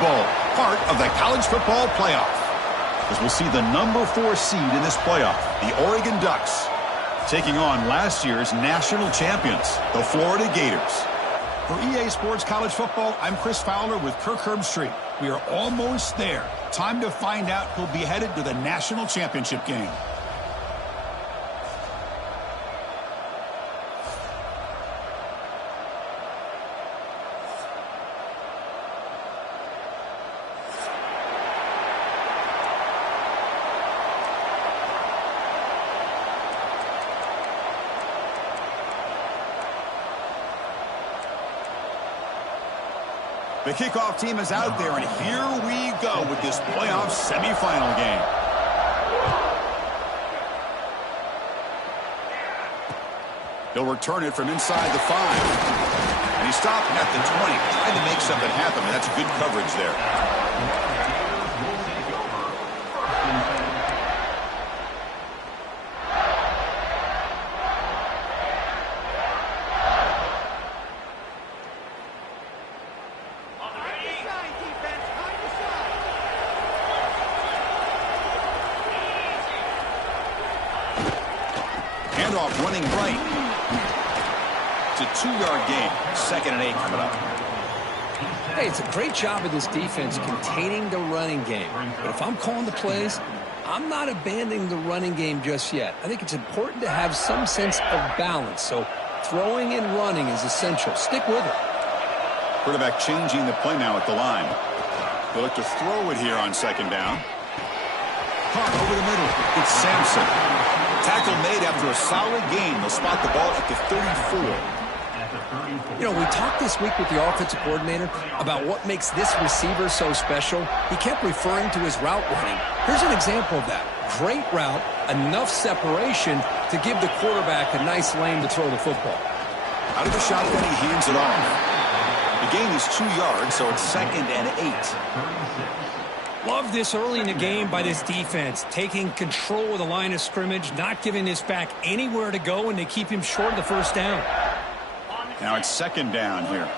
Bowl, part of the college football playoff. As we'll see the #4 seed in this playoff, the Oregon Ducks, taking on last year's national champions, the Florida Gators. For EA Sports College Football, I'm Chris Fowler with Kirk Herbstreit. We are almost there. Time to find out who'll be headed to the national championship game. The kickoff team is out there, and here we go with this playoff semifinal game. He'll return it from inside the 5. And he stopped at the 20, trying to make something happen. That's good coverage there. Handoff running right. It's a 2-yard gain. 2nd and 8 coming up. Hey, it's a great job of this defense containing the running game. But if I'm calling the plays, I'm not abandoning the running game just yet. I think it's important to have some sense of balance. So throwing and running is essential. Stick with it. Quarterback changing the play now at the line. They'll look to throw it here on 2nd down. Caught over the middle. It's Sampson. Tackle made after a solid gain. They'll spot the ball at the 34. You know, we talked this week with the offensive coordinator about what makes this receiver so special. He kept referring to his route running. Here's an example of that. Great route, enough separation to give the quarterback a nice lane to throw the football. Out of the shotgun, he hands it off. The gain is 2 yards, so it's 2nd and 8. Love this early in the game by this defense, taking control of the line of scrimmage, not giving this back anywhere to go, and they keep him short of the 1st down. Now it's 2nd down here.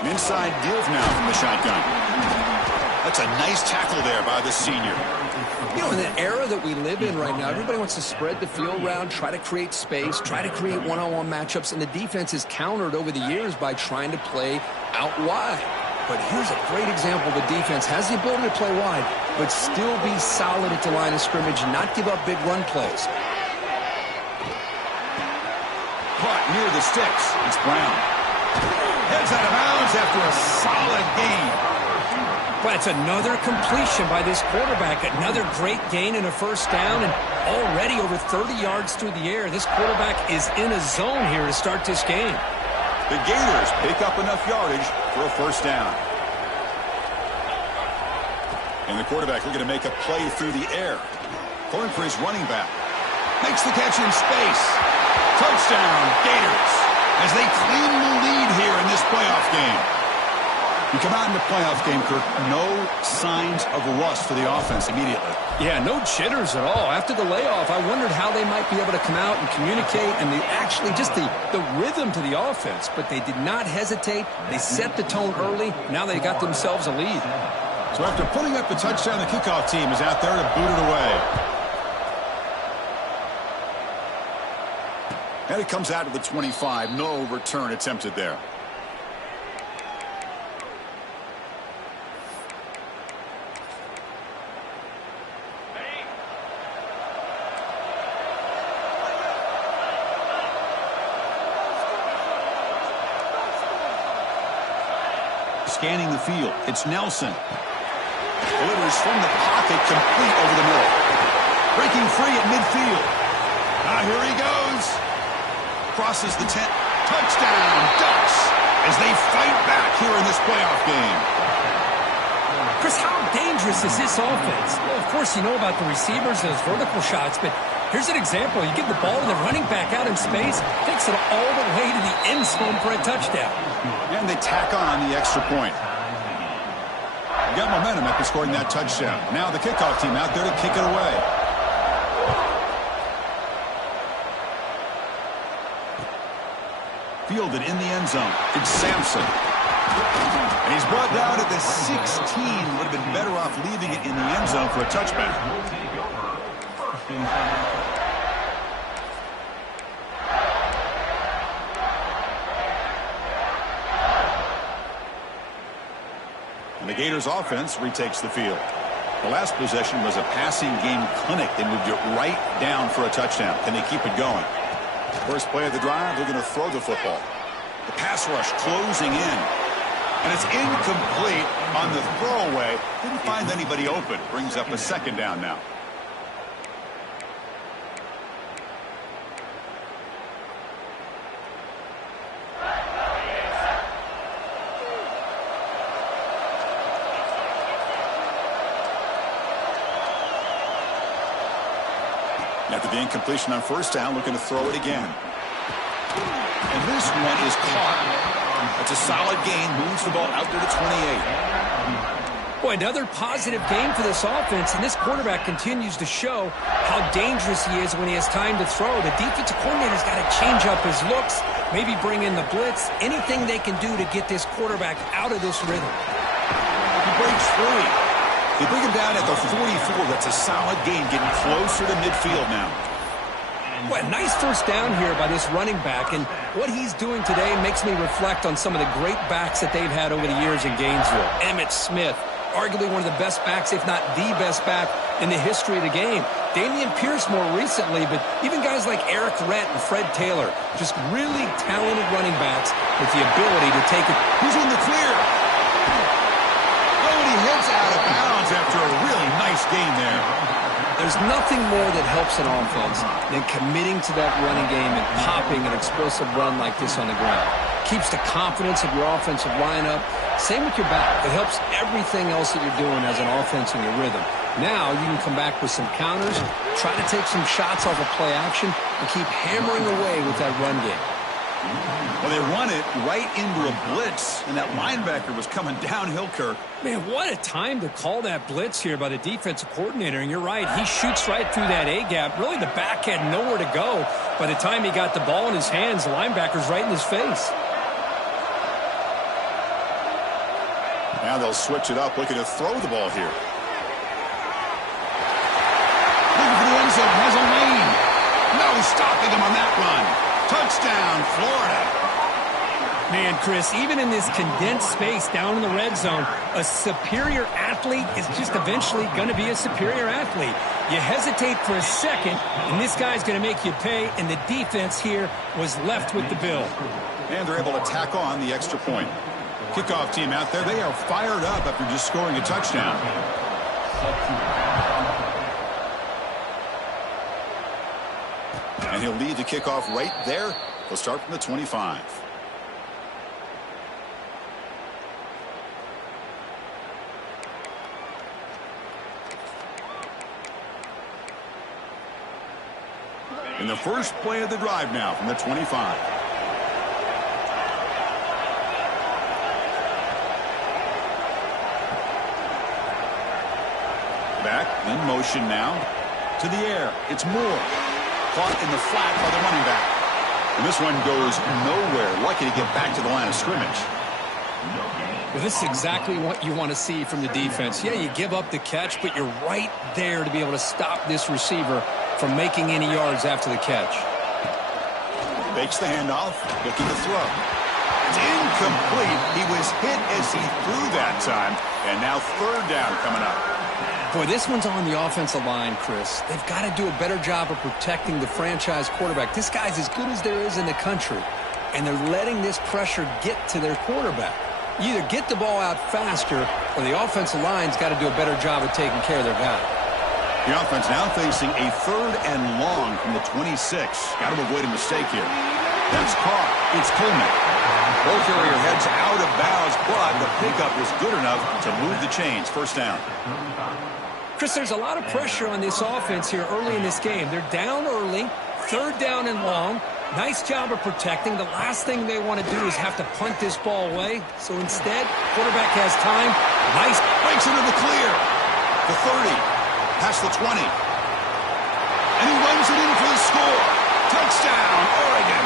An inside deal now from the shotgun. That's a nice tackle there by the senior. You know, in the era that we live in right now, everybody wants to spread the field around, try to create space, try to create one-on-one matchups, and the defense is countered over the years by trying to play out wide. But here's a great example. The defense has the ability to play wide, but still be solid at the line of scrimmage and not give up big run plays. Caught near the sticks. It's Brown. Heads out of bounds after a solid gain. Well, that's another completion by this quarterback. Another great gain in a 1st down, and already over 30 yards through the air. This quarterback is in a zone here to start this game. The Gators pick up enough yardage for a 1st down. And the quarterback looking to make a play through the air. Going for his running back. Makes the catch in space. Touchdown, Gators, as they claim the lead here in this playoff game. You come out in the playoff game, Kirk, no signs of rust for the offense immediately. Yeah, no jitters at all. After the layoff, I wondered how they might be able to come out and communicate and actually just the rhythm to the offense. But they did not hesitate. They set the tone early. Now they got themselves a lead. So after putting up the touchdown, the kickoff team is out there to boot it away. And it comes out of the 25. No return attempted there. Scanning the field. It's Nelson. Delivers from the pocket, complete over the middle. Breaking free at midfield. Here he goes. Crosses the 10. Touchdown, Ducks, as they fight back here in this playoff game. Chris, how dangerous is this offense? Well, of course, you know about the receivers, those vertical shots, but here's an example. You give the ball to the running back out in space, takes it all the way to the end zone for a touchdown. And they tack on the extra point. got momentum after scoring that touchdown. Now the kickoff team out there to kick it away. Fielded in the end zone. It's Sampson. And he's brought down at the 16. Would have been better off leaving it in the end zone for a touchback. And the Gators offense retakes the field. The last possession was a passing game clinic. They moved it right down for a touchdown. Can they keep it going? First play of the drive, they're going to throw the football. The pass rush closing in. And it's incomplete on the throwaway. Didn't find anybody open. Brings up a second down now. After the incompletion on first down, looking to throw it again. And this one is caught. It's a solid gain. Moves the ball out there to 28. Boy, another positive game for this offense, and this quarterback continues to show how dangerous he is when he has time to throw. The defensive coordinator's got to change up his looks, maybe bring in the blitz, anything they can do to get this quarterback out of this rhythm. He breaks free. They bring him down at the 44. That's a solid gain, getting closer to midfield now. Boy, a nice first down here by this running back, and what he's doing today makes me reflect on some of the great backs that they've had over the years in Gainesville. Emmitt Smith, arguably one of the best backs, if not the best back in the history of the game. Damian Pierce more recently, but even guys like Eric Rett and Fred Taylor, just really talented running backs with the ability to take it. Who's in the clear? Oh, and he heads out of bounds after a really nice gain there. There's nothing more that helps an offense than committing to that running game and popping an explosive run like this on the ground. Keeps the confidence of your offensive lineup. Same with your back. It helps everything else that you're doing as an offense in your rhythm. Now you can come back with some counters, try to take some shots off of play action, and keep hammering away with that run game. Well, they run it right into a blitz, and that linebacker was coming downhill, Kirk. Man, what a time to call that blitz here by the defensive coordinator. And you're right, he shoots right through that A-gap. Really, the back had nowhere to go. By the time he got the ball in his hands, the linebacker's right in his face. Now they'll switch it up, looking to throw the ball here. Looking for the end zone, has a lane. No stopping him on that run. Touchdown, Florida. Man, Chris, even in this condensed space down in the red zone, a superior athlete is just eventually going to be a superior athlete. You hesitate for a second, and this guy's going to make you pay, and the defense here was left with the bill. And they're able to tack on the extra point. Kickoff team out there, they are fired up after just scoring a touchdown. And he'll lead the kickoff right there. He'll start from the 25. In the first play of the drive now from the 25. Back in motion now to the air. It's Moore. Caught in the flat by the running back. And this one goes nowhere. Lucky to get back to the line of scrimmage. Well, this is exactly what you want to see from the defense. Yeah, you give up the catch, but you're right there to be able to stop this receiver from making any yards after the catch. Fakes the handoff, looking to throw. It's incomplete. He was hit as he threw that time. And now third down coming up. Boy, this one's on the offensive line, Chris. They've got to do a better job of protecting the franchise quarterback. This guy's as good as there is in the country, and they're letting this pressure get to their quarterback. You either get the ball out faster, or the offensive line's got to do a better job of taking care of their guy. The offense now facing a third and long from the 26. Got to avoid a mistake here. That's caught. It's Coleman. Ball carrier heads out of bounds, but the pickup was good enough to move the chains. First down. Chris, there's a lot of pressure on this offense here early in this game. They're down early, third down and long. Nice job of protecting. The last thing they want to do is have to punt this ball away. So instead, quarterback has time. Nice. Breaks into the clear. The 30. Past the 20. And he runs it in for the score. Touchdown, Oregon.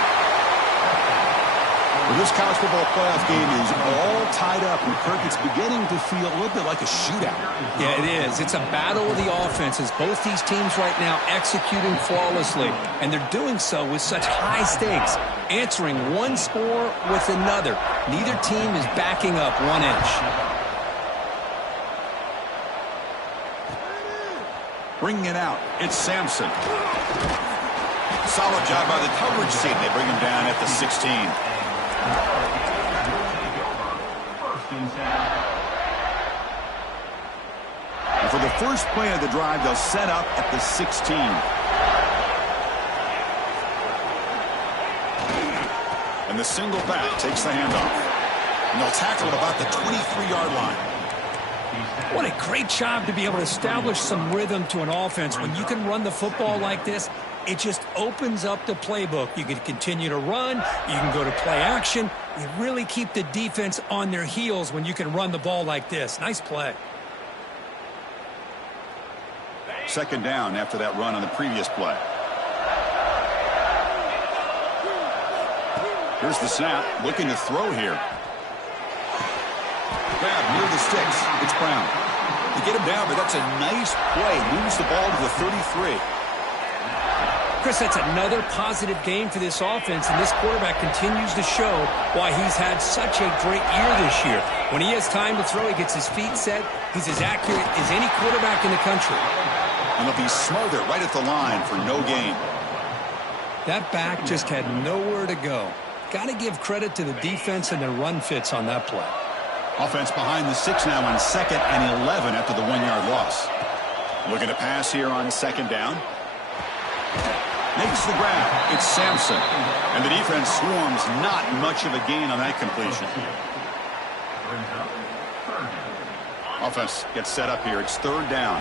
Well, this college football playoff game is all tied up, and Kirk, it's beginning to feel a little bit like a shootout. Yeah, it is. It's a battle of the offenses. Both these teams right now executing flawlessly, and they're doing so with such high stakes, answering one score with another. Neither team is backing up 1 inch. Bringing it out, it's Sampson. Solid job by the coverage team. They bring him down at the 16. And for the first play of the drive, they'll set up at the 16. And the single back takes the handoff. And they'll tackle at about the 23-yard line. What a great job to be able to establish some rhythm to an offense. When you can run the football like this, it just opens up the playbook. You can continue to run. You can go to play action. You really keep the defense on their heels when you can run the ball like this. Nice play. Second down after that run on the previous play. Here's the snap. Looking to throw here. Grab near the sticks. It's Brown. They get him down, but that's a nice play. Moves the ball to the 33. Chris, that's another positive game for this offense, and this quarterback continues to show why he's had such a great year this year. When he has time to throw, he gets his feet set. He's as accurate as any quarterback in the country. And he'll be smothered right at the line for no gain. That back just had nowhere to go. Got to give credit to the defense and their run fits on that play. Offense behind the 6 now on 2nd and 11 after the 1-yard loss. Looking to pass here on 2nd down. Makes the grab. It's Sampson. And the defense swarms. Not much of a gain on that completion. Offense gets set up here. It's 3rd down.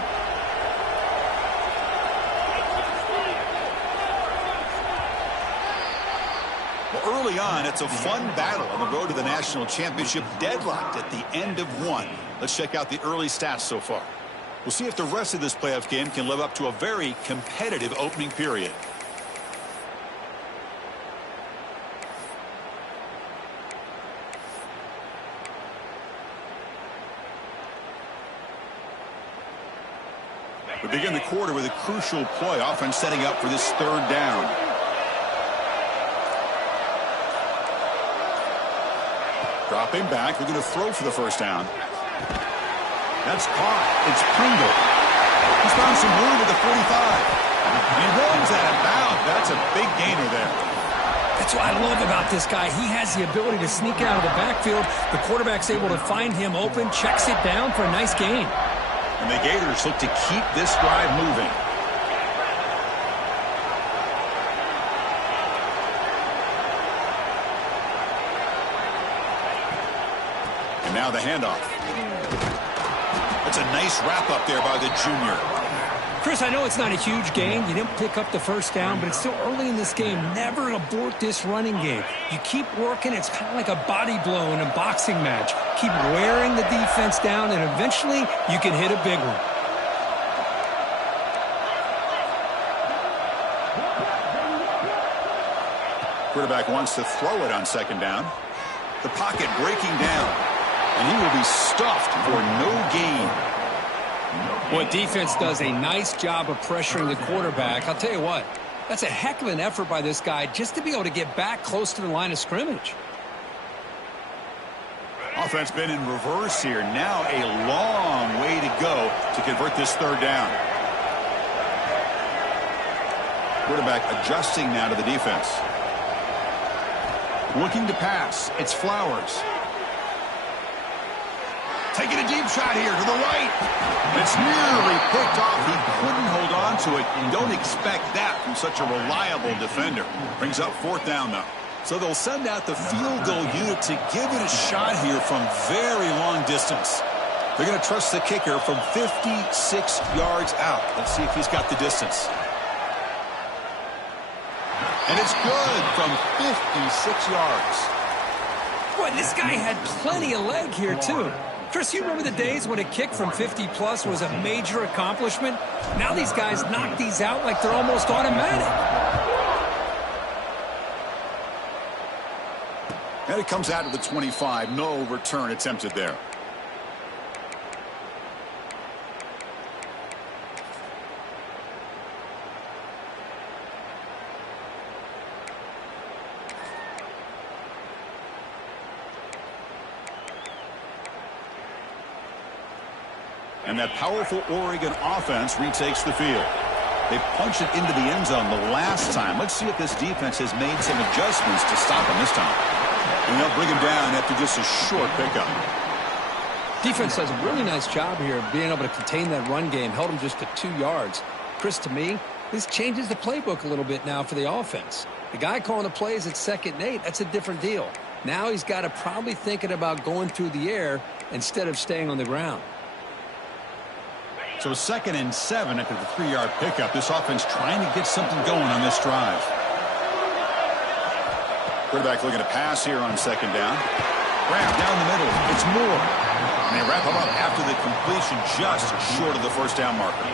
Well, early on, it's a fun battle on the road to the national championship, deadlocked at the end of 1. Let's check out the early stats so far. We'll see if the rest of this playoff game can live up to a very competitive opening period. We begin the quarter with a crucial play. Offense setting up for this 3rd down. Dropping back. We're going to throw for the 1st down. That's caught. It's Pringle. He's found some room at the 45. And he runs out of bounds. That's a big gainer there. That's what I love about this guy. He has the ability to sneak out of the backfield. The quarterback's able to find him open, checks it down for a nice gain. And the Gators look to keep this drive moving. And now the handoff. That's a nice wrap up there by the junior. Chris, I know it's not a huge gain. You didn't pick up the 1st down, but it's still early in this game. Never abort this running game. You keep working. It's kind of like a body blow in a boxing match. Keep wearing the defense down, and eventually you can hit a big one. Quarterback wants to throw it on 2nd down. The pocket breaking down. And he will be stuffed for no gain. Well, defense does a nice job of pressuring the quarterback. I'll tell you what, that's a heck of an effort by this guy just to be able to get back close to the line of scrimmage. Offense been in reverse here. Now a long way to go to convert this 3rd down. Quarterback adjusting now to the defense. Looking to pass. It's Flowers. Taking a deep shot here to the right. It's nearly picked off. He couldn't hold on to it. You don't expect that from such a reliable defender. Brings up 4th down, though. So they'll send out the field goal unit to give it a shot here from very long distance. They're going to trust the kicker from 56 yards out. Let's see if he's got the distance. And it's good from 56 yards. Boy, this guy had plenty of leg here, too. Chris, you remember the days when a kick from 50-plus was a major accomplishment? Now these guys knock these out like they're almost automatic. And it comes out to the 25. No return attempted there. And that powerful Oregon offense retakes the field. They punch it into the end zone the last time. Let's see if this defense has made some adjustments to stop them this time. And they'll bring him down after just a short pickup. Defense does a really nice job here of being able to contain that run game. Held him just to 2 yards. Chris, to me, this changes the playbook a little bit now for the offense. The guy calling the plays at 2nd and 8, that's a different deal. Now he's got to probably thinking about going through the air instead of staying on the ground. So 2nd and 7 after the 3-yard pickup. This offense trying to get something going on this drive. Quarterback looking to pass here on 2nd down. Grab down the middle. It's Moore. And they wrap him up after the completion just short of the first down marker.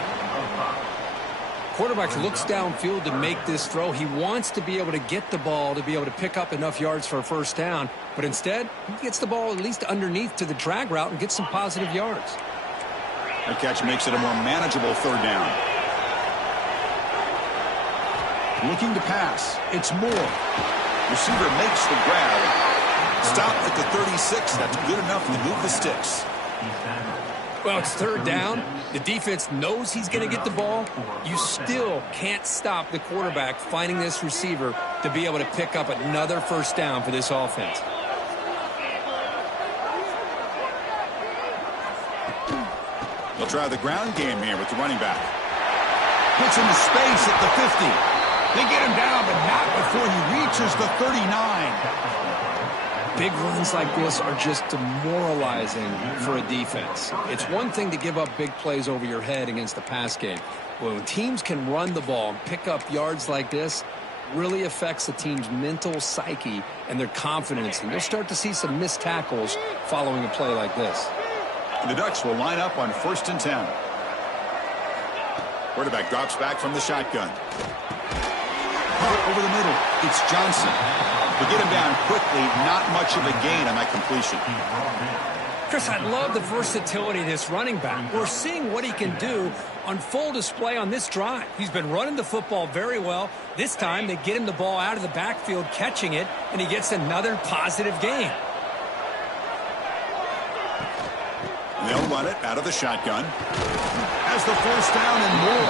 Quarterback looks downfield to make this throw. He wants to be able to get the ball to be able to pick up enough yards for a first down. But instead, he gets the ball at least underneath to the drag route and gets some positive yards. That catch makes it a more manageable 3rd down. Looking to pass. It's Moore. Receiver makes the grab. Stop at the 36. That's good enough to move the sticks. Well, it's 3rd down. The defense knows he's going to get the ball. You still can't stop the quarterback finding this receiver to be able to pick up another first down for this offense. They'll try the ground game here with the running back. Puts into space at the 50. They get him down, but not before he reaches the 39. Big runs like this are just demoralizing for a defense. It's one thing to give up big plays over your head against the pass game. But when teams can run the ball and pick up yards like this, really affects the team's mental psyche and their confidence. And you'll start to see some missed tackles following a play like this. The Ducks will line up on 1st and 10. Quarterback drops back from the shotgun. Over the middle, it's Johnson. To get him down quickly, not much of a gain on that completion. Chris, I love the versatility of this running back. We're seeing what he can do on full display on this drive. He's been running the football very well. This time, they get him the ball out of the backfield, catching it, and he gets another positive gain. They'll run it out of the shotgun. Has the first down and more.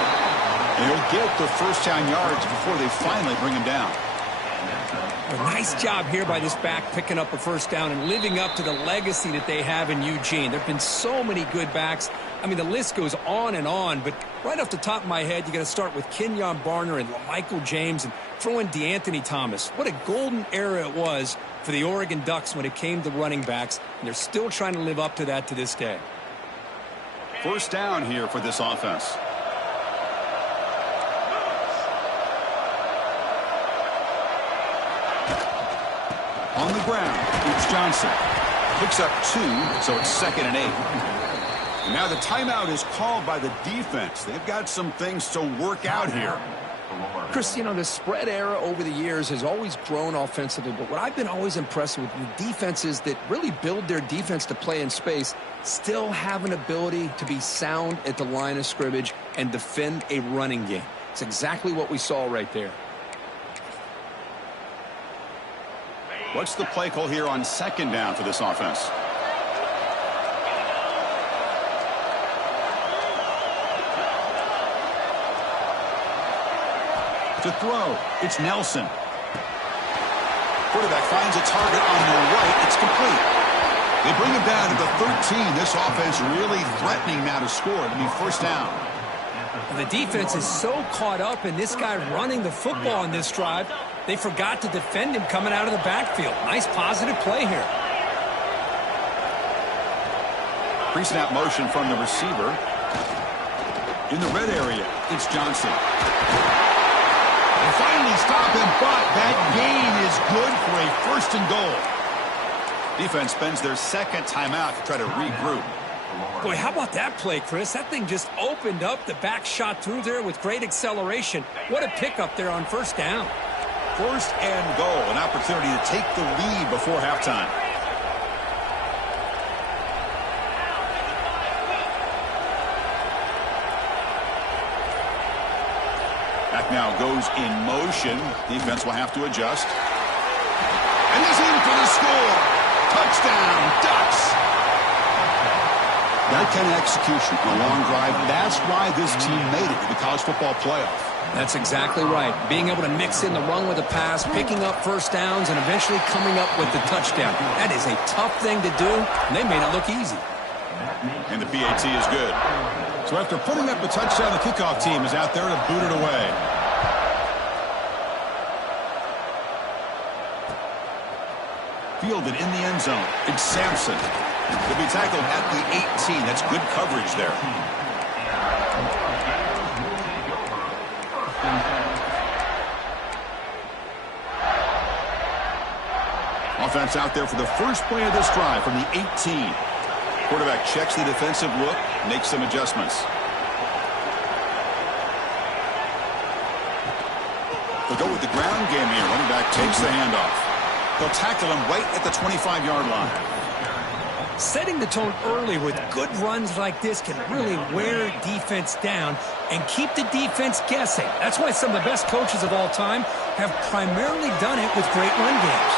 And he'll get the first down yards before they finally bring him down. A nice job here by this back picking up a first down and living up to the legacy that they have in Eugene. There have been so many good backs. I mean, the list goes on and on, but right off the top of my head, you got to start with Kenyon Barner and Michael James and throw in DeAnthony Thomas. What a golden era it was for the Oregon Ducks when it came to running backs, and they're still trying to live up to that to this day. First down here for this offense. On the ground, it's Johnson. Picks up 2, so it's 2nd and 8. And now the timeout is called by the defense. They've got some things to work out here. Chris, you know, the spread era over the years has always grown offensively, but what I've been always impressed with the defenses that really build their defense to play in space still have an ability to be sound at the line of scrimmage and defend a running game. It's exactly what we saw right there. What's the play call here on 2nd down for this offense? To throw, it's Nelson. Quarterback finds a target on the right. It's complete. They bring him down to the 13. This offense really threatening now to score to be first down. The defense is so caught up in this guy running the football on this drive, they forgot to defend him coming out of the backfield. Nice positive play here. Pre-snap motion from the receiver. In the red area, it's Johnson. They finally stop him, but that gain is good for a 1st and goal. Defense spends their second timeout to try to regroup. Boy, how about that play, Chris? That thing just opened up. The back shot through there with great acceleration. What a pickup there on 1st down. 1st and goal, an opportunity to take the lead before halftime. Back now goes in motion. Defense will have to adjust. And he's in for the score. Touchdown, Ducks. That kind of execution, a long drive, that's why this team made it to the college football playoff. That's exactly right. Being able to mix in the run with a pass, picking up 1st downs, and eventually coming up with the touchdown. That is a tough thing to do, and they made it look easy. And the PAT is good. So after putting up the touchdown, the kickoff team is out there to boot it away. Fielded in the end zone. It's Sampson. He'll be tackled at the 18. That's good coverage there. Offense out there for the first play of this drive from the 18. Quarterback checks the defensive look, makes some adjustments. They'll go with the ground game here. Running back takes the handoff. They'll tackle him right at the 25-yard line. Setting the tone early with good runs like this can really wear defense down and keep the defense guessing. That's why some of the best coaches of all time have primarily done it with great run games.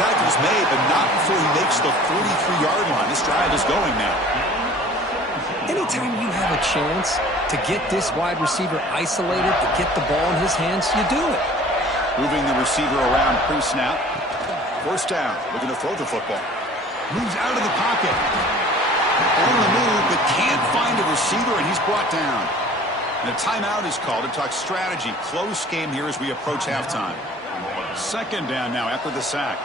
Tackle's made, but not before he makes the 43-yard line. This drive is going now. Anytime you have a chance to get this wide receiver isolated, to get the ball in his hands, you do it. Moving the receiver around pre-snap. 1st down, looking to throw the football. Moves out of the pocket. On the move, but can't find a receiver, and he's brought down. And a timeout is called to talk strategy. Close game here as we approach halftime. 2nd down now after the sack.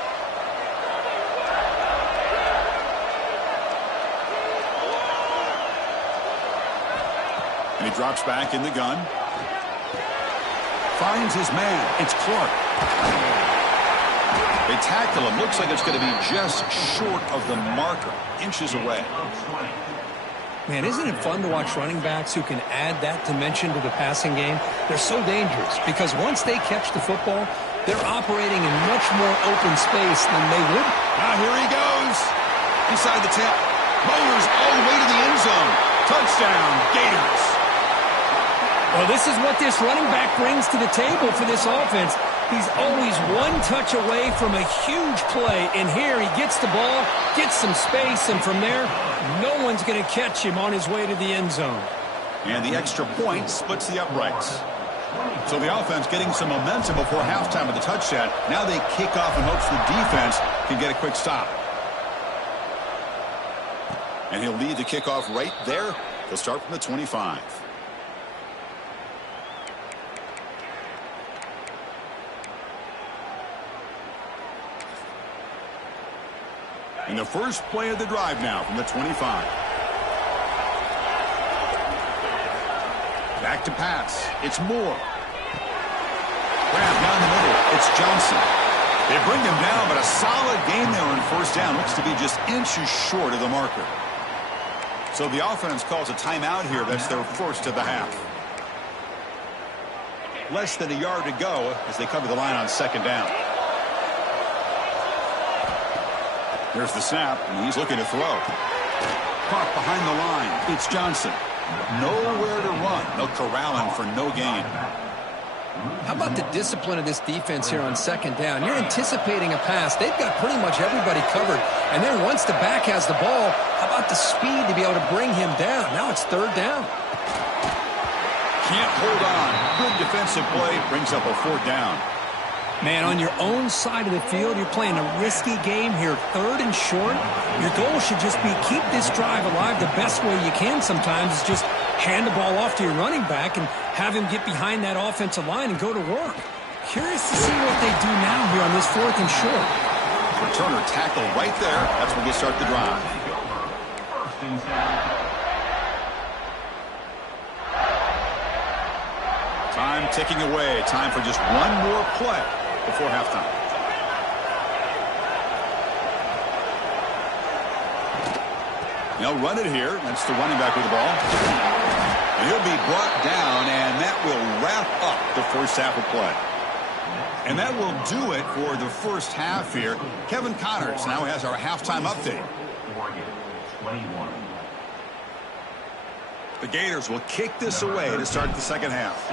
And he drops back in the gun. Finds his man. It's Clark. They tackle him. Looks like it's going to be just short of the marker. Inches away. Man, isn't it fun to watch running backs who can add that dimension to the passing game? They're so dangerous because once they catch the football, they're operating in much more open space than they would. Now here he goes. Inside the 10. Motors all the way to the end zone. Touchdown, Gators. Well, this is what this running back brings to the table for this offense. He's always one touch away from a huge play. And here he gets the ball, gets some space, and from there, no one's going to catch him on his way to the end zone. And the extra point splits the uprights. So the offense getting some momentum before halftime with the touchdown. Now they kick off in hopes the defense can get a quick stop. And he'll lead the kickoff right there. He'll start from the 25. And the first play of the drive now from the 25. Back to pass. It's Moore. Grab down the middle. It's Johnson. They bring him down, but a solid game there on 1st down. Looks to be just inches short of the marker. So the offense calls a timeout here. That's their first of the half. Less than a yard to go as they cover the line on 2nd down. Here's the snap, and he's looking to throw. Caught behind the line. It's Johnson. Nowhere to run. They'll corral him for no gain. How about the discipline of this defense here on 2nd down? You're anticipating a pass. They've got pretty much everybody covered. And then once the back has the ball, how about the speed to be able to bring him down? Now it's 3rd down. Can't hold on. Good defensive play. Brings up a 4th down. Man, on your own side of the field, you're playing a risky game here. 3rd and short. Your goal should just be keep this drive alive the best way you can sometimes is just hand the ball off to your running back and have him get behind that offensive line and go to work. Curious to see what they do now here on this 4th and short. Returner tackle right there. That's when they start the drive. Time ticking away. Time for just one more play before halftime. They'll run it here. That's the running back with the ball. And he'll be brought down, and that will wrap up the first half of play. And that will do it for the first half here. Kevin Connors now has our halftime update. The Gators will kick this away to start the second half.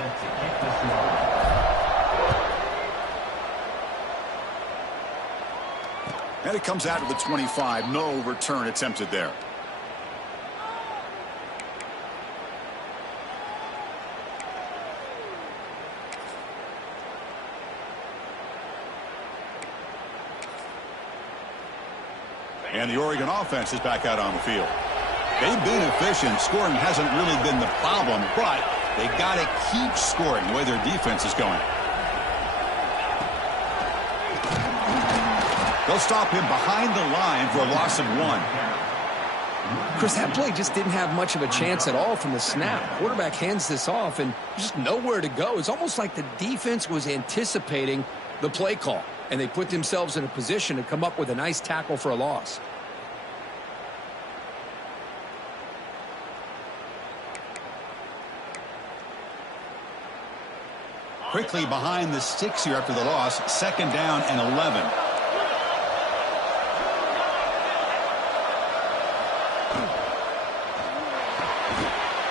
And it comes out to the 25. No return attempted there. And the Oregon offense is back out on the field. They've been efficient. Scoring hasn't really been the problem, but they got to keep scoring the way their defense is going. They'll stop him behind the line for a loss of 1. Chris, that play just didn't have much of a chance at all from the snap. Quarterback hands this off, and just nowhere to go. It's almost like the defense was anticipating the play call, and they put themselves in a position to come up with a nice tackle for a loss. Quickly behind the sticks here after the loss. Second down and 11.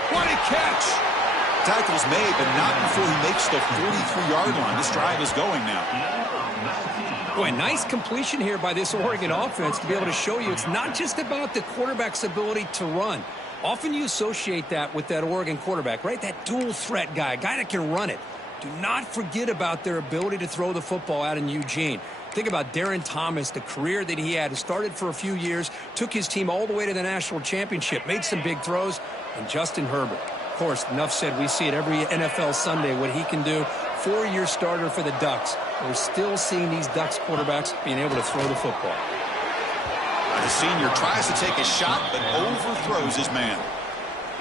What a catch! Tackle's made, but not before he makes the 43-yard line. This drive is going now. Boy, nice completion here by this Oregon offense to be able to show you it's not just about the quarterback's ability to run. Often you associate that with that Oregon quarterback, right? That dual threat guy that can run it. Do not forget about their ability to throw the football out in Eugene. Think about Darren Thomas, the career that he had. He started for a few years, took his team all the way to the national championship, made some big throws, and Justin Herbert. Of course, enough said, we see it every NFL Sunday, what he can do. 4-year starter for the Ducks. We're still seeing these Ducks quarterbacks being able to throw the football. The senior tries to take a shot, but overthrows his man.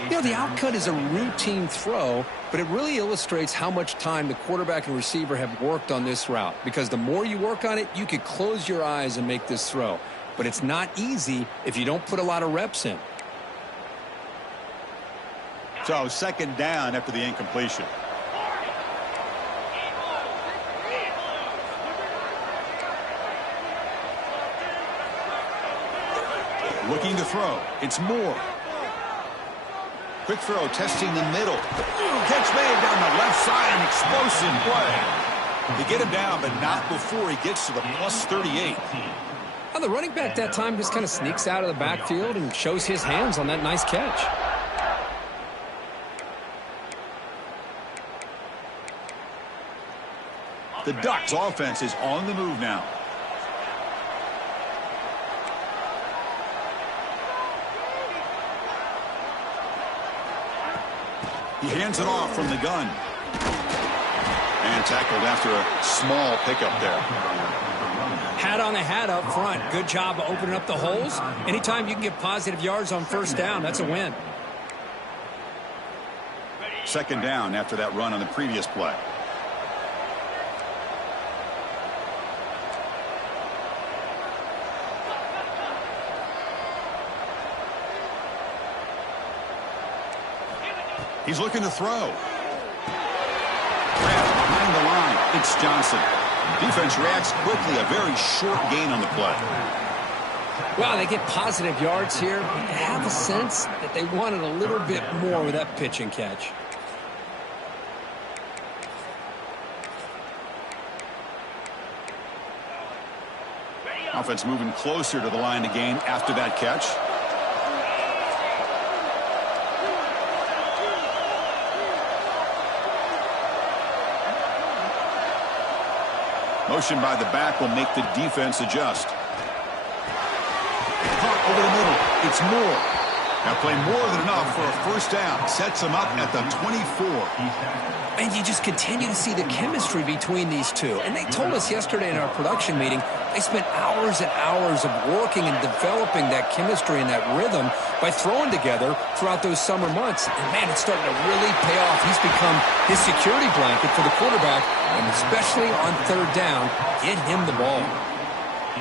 You know, the outcut is a routine throw, but it really illustrates how much time the quarterback and receiver have worked on this route. Because the more you work on it, you could close your eyes and make this throw. But it's not easy if you don't put a lot of reps in. So second down after the incompletion. Looking to throw. It's Moore. Quick throw, testing the middle. Catch made down the left side, an explosive play. They get him down, but not before he gets to the plus 38. Well, the running back that time just kind of sneaks out of the backfield and shows his hands on that nice catch. The Ducks offense is on the move now. He hands it off from the gun. And tackled after a small pickup there. Hat on the hat up front. Good job of opening up the holes. Anytime you can get positive yards on first down, that's a win. Second down after that run on the previous play. He's looking to throw. Grab behind the line. It's Johnson. Defense reacts quickly. A very short gain on the play. Wow, they get positive yards here. I have a sense that they wanted a little bit more with that pitch and catch. Offense moving closer to the line to gain after that catch. Motion by the back will make the defense adjust. Caught over the middle. It's Moore. Now play more than enough for a first down. Sets him up at the 24. And you just continue to see the chemistry between these two. And they told us yesterday in our production meeting, they spent hours and hours of working and developing that chemistry and that rhythm by throwing together throughout those summer months. And, man, it's starting to really pay off. He's become his security blanket for the quarterback, and especially on third down, get him the ball.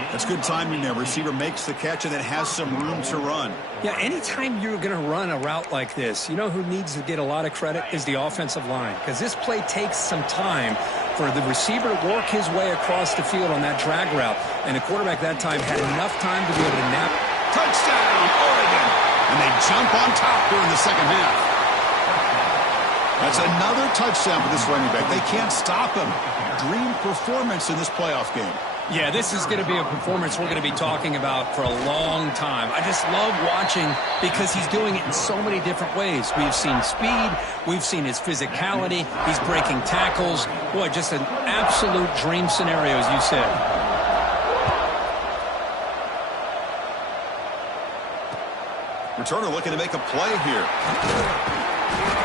That's good timing there. Receiver makes the catch and then has some room to run. Yeah, anytime you're going to run a route like this, you know who needs to get a lot of credit is the offensive line, because this play takes some time for the receiver to work his way across the field on that drag route, and the quarterback that time had enough time to be able to nap. Touchdown, Oregon! And they jump on top here in the second half. That's another touchdown for this running back. They can't stop him. Dream performance in this playoff game. Yeah, this is going to be a performance we're going to be talking about for a long time. I just love watching because he's doing it in so many different ways. We've seen speed. We've seen his physicality. He's breaking tackles. Boy, just an absolute dream scenario, as you said. Returner looking to make a play here.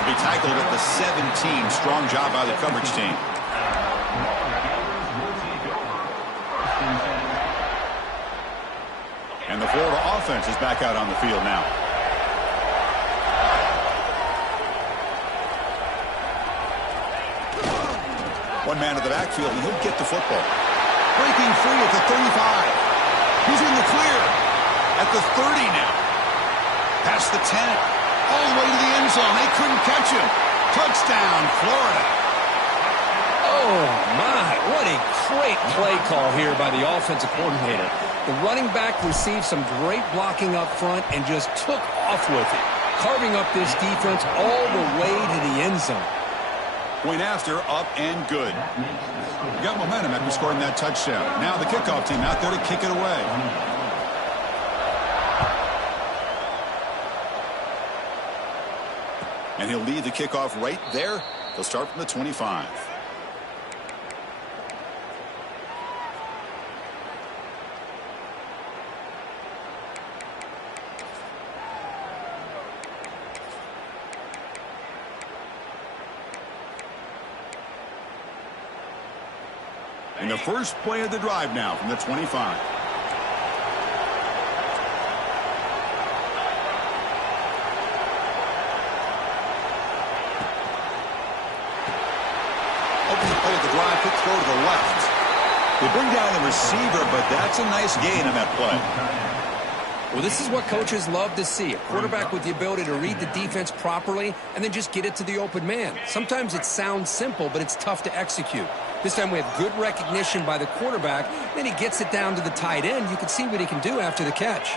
Be tackled at the 17. Strong job by the coverage team. And the Florida offense is back out on the field now. One man at the backfield, and he'll get the football. Breaking free at the 35. He's in the clear at the 30 now. Past the 10. All the way to the end zone. They couldn't catch him. Touchdown, Florida. Oh, my. What a great play call here by the offensive coordinator. The running back received some great blocking up front and just took off with it, carving up this defense all the way to the end zone. Point after, up and good. We got momentum after scoring that touchdown. Now the kickoff team out there to kick it away. And he'll lead the kickoff right there. He'll start from the 25. And the first play of the drive now from the 25. Open the play of the drive, quick throw to the left. They bring down the receiver, but that's a nice gain on that play. Well, this is what coaches love to see. A quarterback with the ability to read the defense properly and then just get it to the open man. Sometimes it sounds simple, but it's tough to execute. This time we have good recognition by the quarterback. Then he gets it down to the tight end. You can see what he can do after the catch.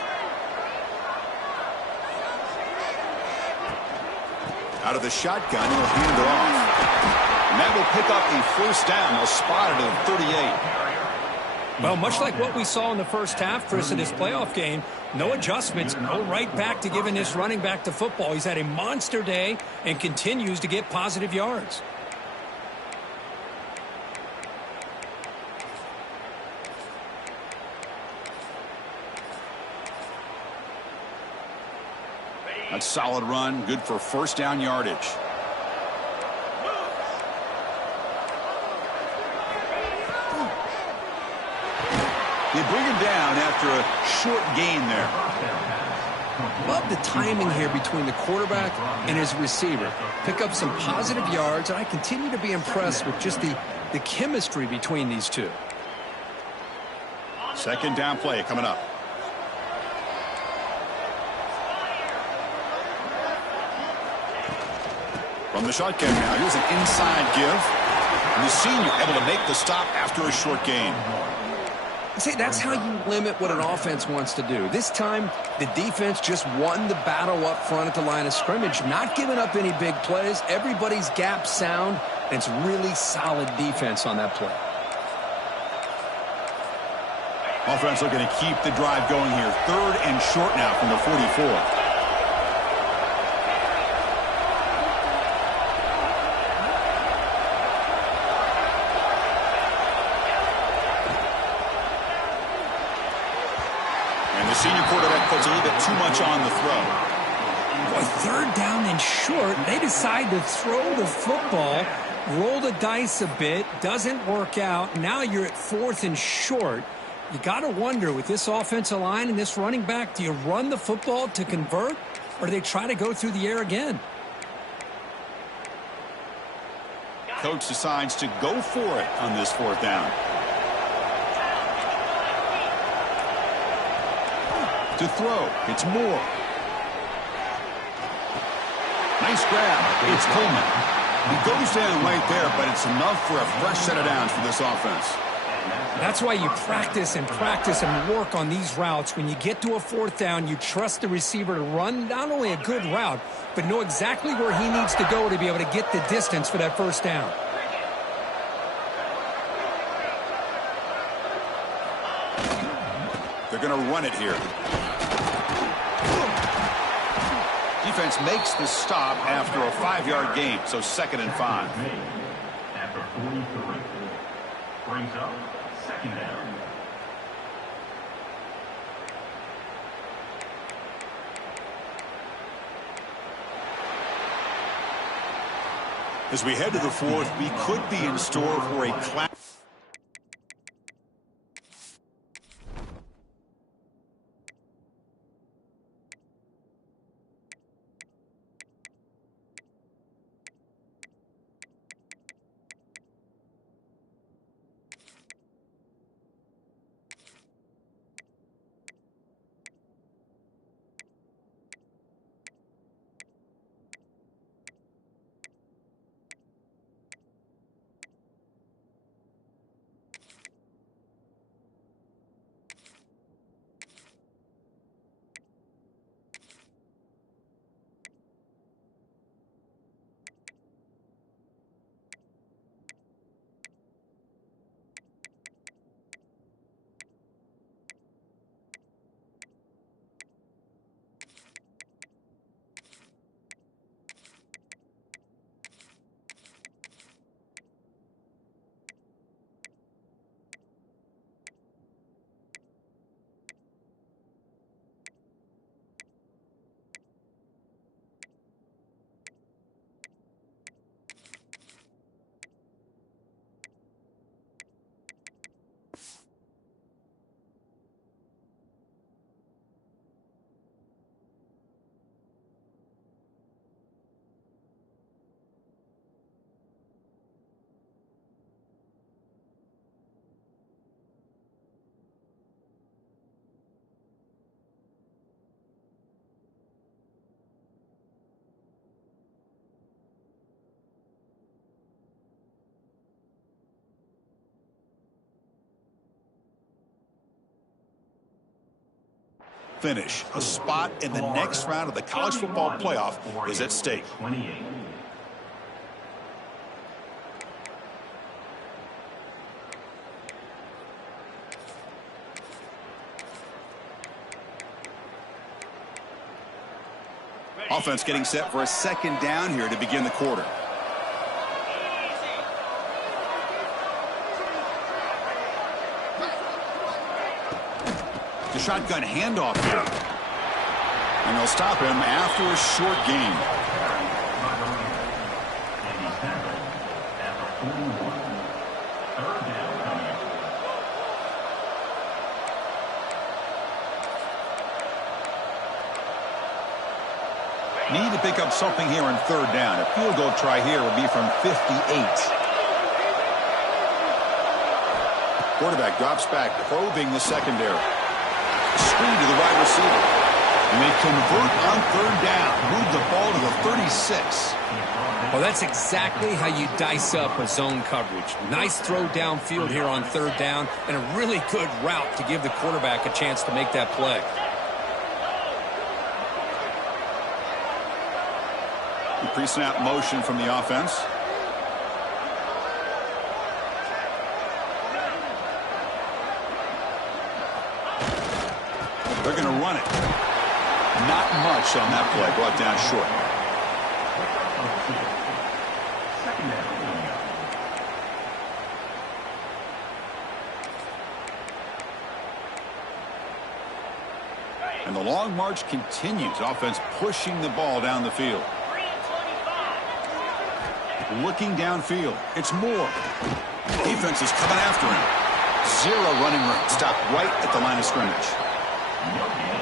Out of the shotgun, he'll hand it off. And that will pick up the first down. They'll spot it at 38. Well, much like what we saw in the first half, Chris, in this playoff game, no adjustments, go right back to giving this running back to football. He's had a monster day and continues to get positive yards. That's a solid run, good for first down yardage. They bring him down after a short gain there. Love the timing here between the quarterback and his receiver. Pick up some positive yards, and I continue to be impressed with just the chemistry between these two. Second down play coming up. From the shotgun now, here's an inside give. And the senior able to make the stop after a short gain. See, that's how you limit what an offense wants to do. This time, the defense just won the battle up front at the line of scrimmage, not giving up any big plays. Everybody's gap sound, and it's really solid defense on that play. Offense looking to keep the drive going here. Third and short now from the 44. Senior quarterback puts a little bit too much on the throw. Boy, third down and short. They decide to throw the football, roll the dice a bit, doesn't work out. Now you're at fourth and short. You got to wonder, with this offensive line and this running back, do you run the football to convert, or do they try to go through the air again? Coach decides to go for it on this fourth down. To throw, it's Moore. Nice grab. It's Coleman. He goes down right there, but it's enough for a fresh set of downs for this offense. That's why you practice and work on these routes. When you get to a fourth down, you trust the receiver to run not only a good route, but know exactly where he needs to go to be able to get the distance for that first down. They're going to run it here. Defense makes the stop after a 5-yard gain, so 2nd and 5. After 43, brings up 2nd down. As we head to the fourth, we could be in store for a class. Finish. A spot in the next round of the college football playoff is at stake. 28. Offense getting set for a 2nd down here to begin the quarter. The shotgun handoff here. And they'll stop him after a short gain. Need to pick up something here on 3rd down. A field goal try here will be from 58. Quarterback drops back, probing the secondary. Screen to the wide receiver. And they convert on 3rd down. Move the ball to the 36. Well, that's exactly how you dice up a zone coverage. Nice throw downfield here on 3rd down, and a really good route to give the quarterback a chance to make that play. Pre-snap motion from the offense. They're going to run it. Not much on that play. Brought down short. And the long march continues. Offense pushing the ball down the field. Looking downfield. It's Moore. Defense is coming after him. Zero running room. Stopped right at the line of scrimmage.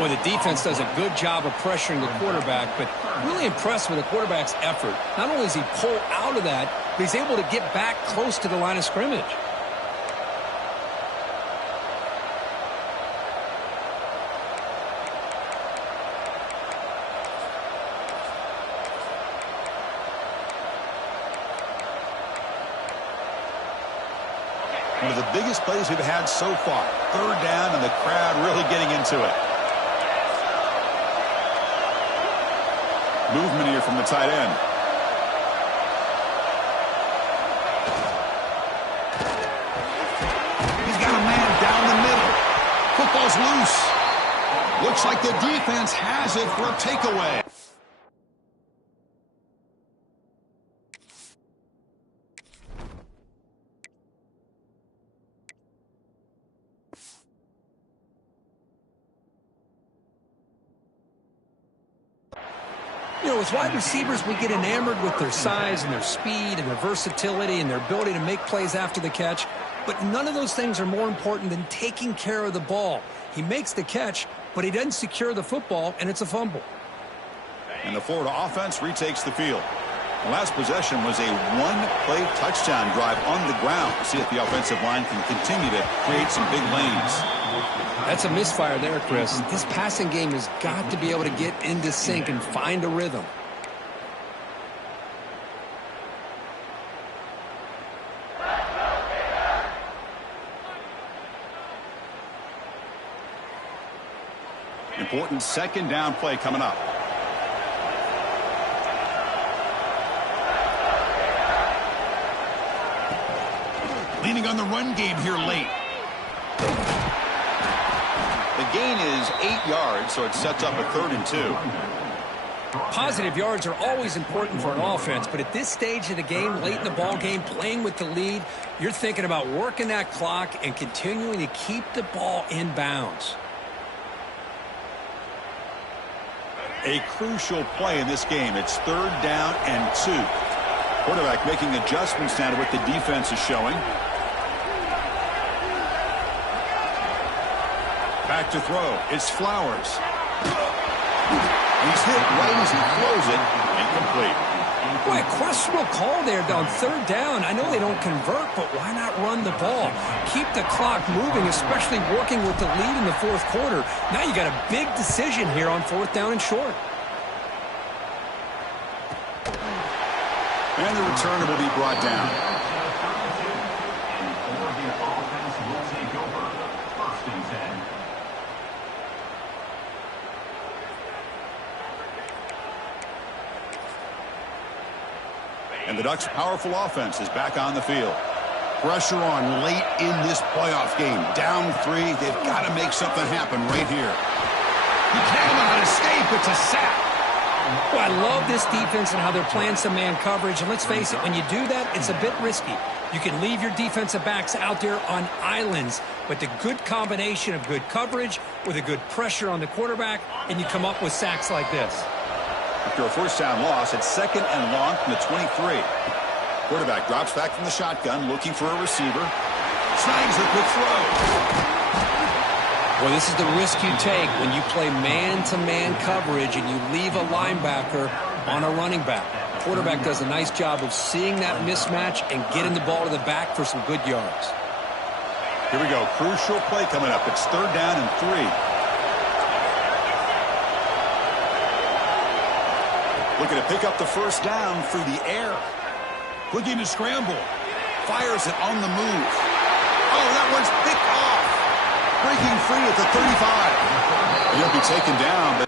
Well, the defense does a good job of pressuring the quarterback, but really impressed with the quarterback's effort. Not only does he pull out of that, but he's able to get back close to the line of scrimmage. One of the biggest plays we've had so far. Third down, and the crowd really getting into it. Movement here from the tight end. He's got a man down the middle. Football's loose. Looks like the defense has it for a takeaway. You know, with wide receivers, we get enamored with their size and their speed and their versatility and their ability to make plays after the catch. But none of those things are more important than taking care of the ball. He makes the catch, but he doesn't secure the football, and it's a fumble. And the Florida offense retakes the field. The last possession was a one-play touchdown drive on the ground. See if the offensive line can continue to create some big lanes. That's a misfire there, Chris. This passing game has got to be able to get into sync and find a rhythm. Important second down play coming up. Leaning on the run game here late. The gain is 8 yards, so it sets up a 3rd and 2. Positive yards are always important for an offense, but at this stage of the game, late in the ball game, playing with the lead, you're thinking about working that clock and continuing to keep the ball in bounds. A crucial play in this game. It's 3rd down and 2. Quarterback making adjustments now to what the defense is showing. Back to throw. It's Flowers. He's hit right as he throws it. Incomplete. Boy, a questionable call there on 3rd down. I know they don't convert, but why not run the ball? Keep the clock moving, especially working with the lead in the 4th quarter. Now you got a big decision here on 4th down and short. And the returner will be brought down. And the Ducks' powerful offense is back on the field. Pressure on late in this playoff game. Down 3. They've got to make something happen right here. He cannot escape. It's a sack. Well, I love this defense and how they're playing some man coverage. And let's face it, when you do that, it's a bit risky. You can leave your defensive backs out there on islands, but the good combination of good coverage with a good pressure on the quarterback, and you come up with sacks like this. After a 1st down loss, it's 2nd and long from the 23. Quarterback drops back from the shotgun, looking for a receiver. Snags the quick throw. Well, this is the risk you take when you play man-to-man coverage and you leave a linebacker on a running back. Quarterback does a nice job of seeing that mismatch and getting the ball to the back for some good yards. Here we go. Crucial play coming up. It's 3rd down and 3. Looking to pick up the 1st down through the air. Looking to scramble. Fires it on the move. Oh, that one's picked off. Breaking free at the 35. He'll be taken down, but